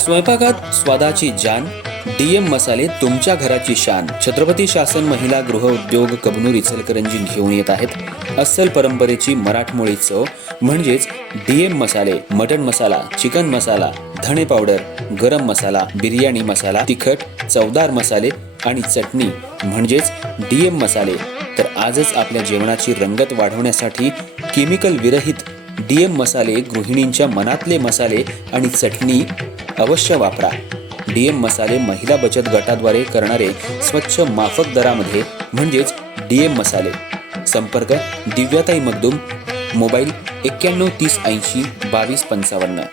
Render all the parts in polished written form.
स्वयंपाकात स्वादाची जान, डीएम मसाले तुमच्या घराची शान. छत्रपती शासन महिला गृह उद्योग कबनूर इचलकरंजी घेऊन येत आहेत अस्सल परंपरेची मराठमोळी चव म्हणजेच डीएम मसाले. मटन मसाला, चिकन मसाला, धणे पावडर, गरम मसाला, बिर्याणी मसाला, तिखट चवदार मसाले आणि चटणी म्हणजेच डीएम मसाले. तर आजच आपल्या जेवणाची रंगत वाढवण्यासाठी केमिकल विरहित डीएम मसाले, गृहिणींच्या मनातले मसाले आणि चटणी अवश्य वापरा. डीएम मसाले महिला बचत गटाद्वारे करणारे स्वच्छ माफक दरामध्ये म्हणजेच डीएम मसाले. संपर्क दिव्याताई मगदूम, मोबाईल 9130802255.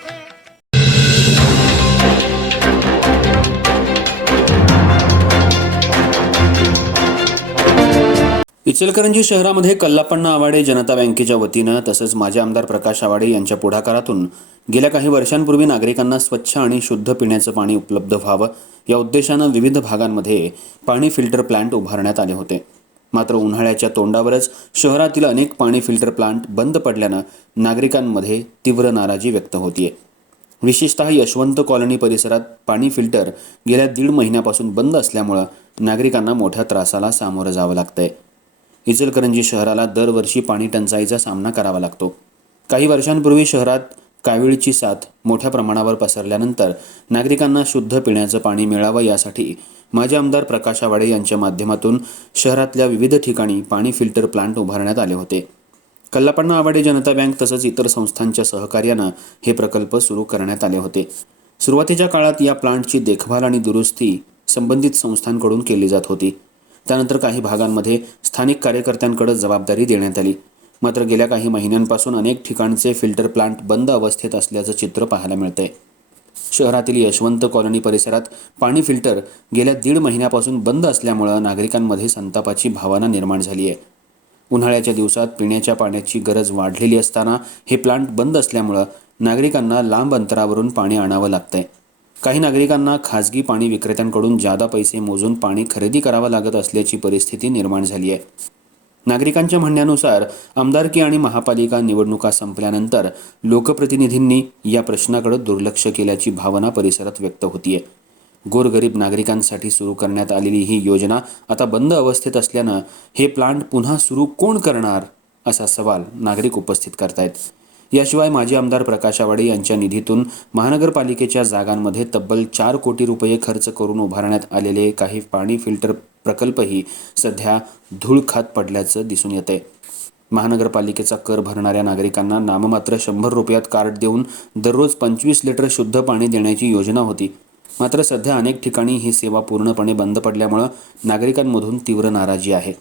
इचलकरंजी शहरामध्ये कल्लापण्णा आवाडे जनता बँकेच्या वतीनं तसंच माजी आमदार प्रकाश आवाडे यांच्या पुढाकारातून गेल्या काही वर्षांपूर्वी नागरिकांना स्वच्छ आणि शुद्ध पिण्याचं पाणी उपलब्ध व्हावं या उद्देशानं विविध भागांमध्ये पाणी फिल्टर प्लांट उभारण्यात आले होते. मात्र उन्हाळ्याच्या तोंडावरच शहरातील अनेक पाणी फिल्टर प्लांट बंद पडल्यानं नागरिकांमध्ये तीव्र नाराजी व्यक्त होतीये. विशेषतः यशवंत कॉलनी परिसरात पाणी फिल्टर गेल्या 1.5 महिन्यापासून बंद असल्यामुळं नागरिकांना मोठ्या त्रासाला सामोरं जावं लागतंय. इचलकरंजी शहराला दरवर्षी पाणी टंचाईचा सामना करावा लागतो. काही वर्षांपूर्वी शहरात कावीळची साथ मोठ्या प्रमाणावर पसरल्यानंतर नागरिकांना शुद्ध पिण्याचं पाणी मिळावं यासाठी माजी आमदार प्रकाश आवाडे यांच्या माध्यमातून शहरातल्या विविध ठिकाणी पाणी फिल्टर प्लांट उभारण्यात आले होते. कल्लापण्णा आवाडे जनता बँक तसंच इतर संस्थांच्या सहकार्यानं हे प्रकल्प सुरू करण्यात आले होते. सुरुवातीच्या काळात या प्लांटची देखभाल आणि दुरुस्ती संबंधित संस्थांकडून केली जात होती. त्यानंतर काही भागांमध्ये स्थानिक कार्यकर्त्यांकडे जबाबदारी देण्यात आली. मात्र गेल्या काही महिन्यांपासून अनेक ठिकाणचे फिल्टर प्लांट बंद अवस्थेत असल्याचं चित्र पाहायला मिळतंय. शहरातील यशवंत कॉलनी परिसरात पाणी फिल्टर गेल्या 1.5 महिन्यापासून बंद असल्यामुळं नागरिकांमध्ये संतापाची भावना निर्माण झाली आहे. उन्हाळ्याच्या दिवसात पिण्याच्या पाण्याची गरज वाढलेली असताना हे प्लांट बंद असल्यामुळं नागरिकांना लांब अंतरावरून पाणी आणावं लागतंय. काही नागरिकांना खासगी पाणी विक्रेत्यांकडून जादा पैसे मोजून पाणी खरेदी करावं लागत असल्याची परिस्थिती निर्माण झाली आहे. नागरिकांच्या म्हणण्यानुसार आमदारकी आणि महापालिका निवडणुका संपल्यानंतर लोकप्रतिनिधींनी या प्रश्नाकडे दुर्लक्ष केल्याची भावना परिसरात व्यक्त होतीये. गोरगरीब नागरिकांसाठी सुरू करण्यात आलेली ही योजना आता बंद अवस्थेत असल्यानं हे प्लांट पुन्हा सुरू कोण करणार असा सवाल नागरिक उपस्थित करतायत. याशिवाय माजी आमदार प्रकाश आवाडे यांच्या निधीतून महानगरपालिकेच्या जागांमध्ये तब्बल 4 कोटी रुपये खर्च करून उभारण्यात आलेले काही पाणी फिल्टर प्रकल्पही सध्या धूळ खात पडल्याचं दिसून येतंय. महानगरपालिकेचा कर भरणाऱ्या नागरिकांना नाममात्र 100 रुपयात कार्ड देऊन दररोज 25 लिटर शुद्ध पाणी देण्याची योजना होती. मात्र सध्या अनेक ठिकाणी ही सेवा पूर्णपणे बंद पडल्यामुळं नागरिकांमधून तीव्र नाराजी आहे.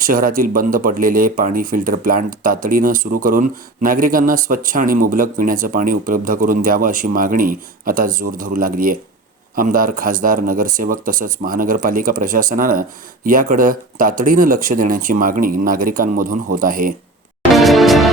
शहरातील बंद पडलेले पाणी फिल्टर प्लांट तातडीनं सुरू करून नागरिकांना स्वच्छ आणि मुबलक पिण्याचं पाणी उपलब्ध करून द्यावं अशी मागणी आता जोर धरू लागली आहे. आमदार, खासदार, नगरसेवक तसंच महानगरपालिका प्रशासनानं याकडे तातडीनं लक्ष देण्याची मागणी नागरिकांमधून होत आहे.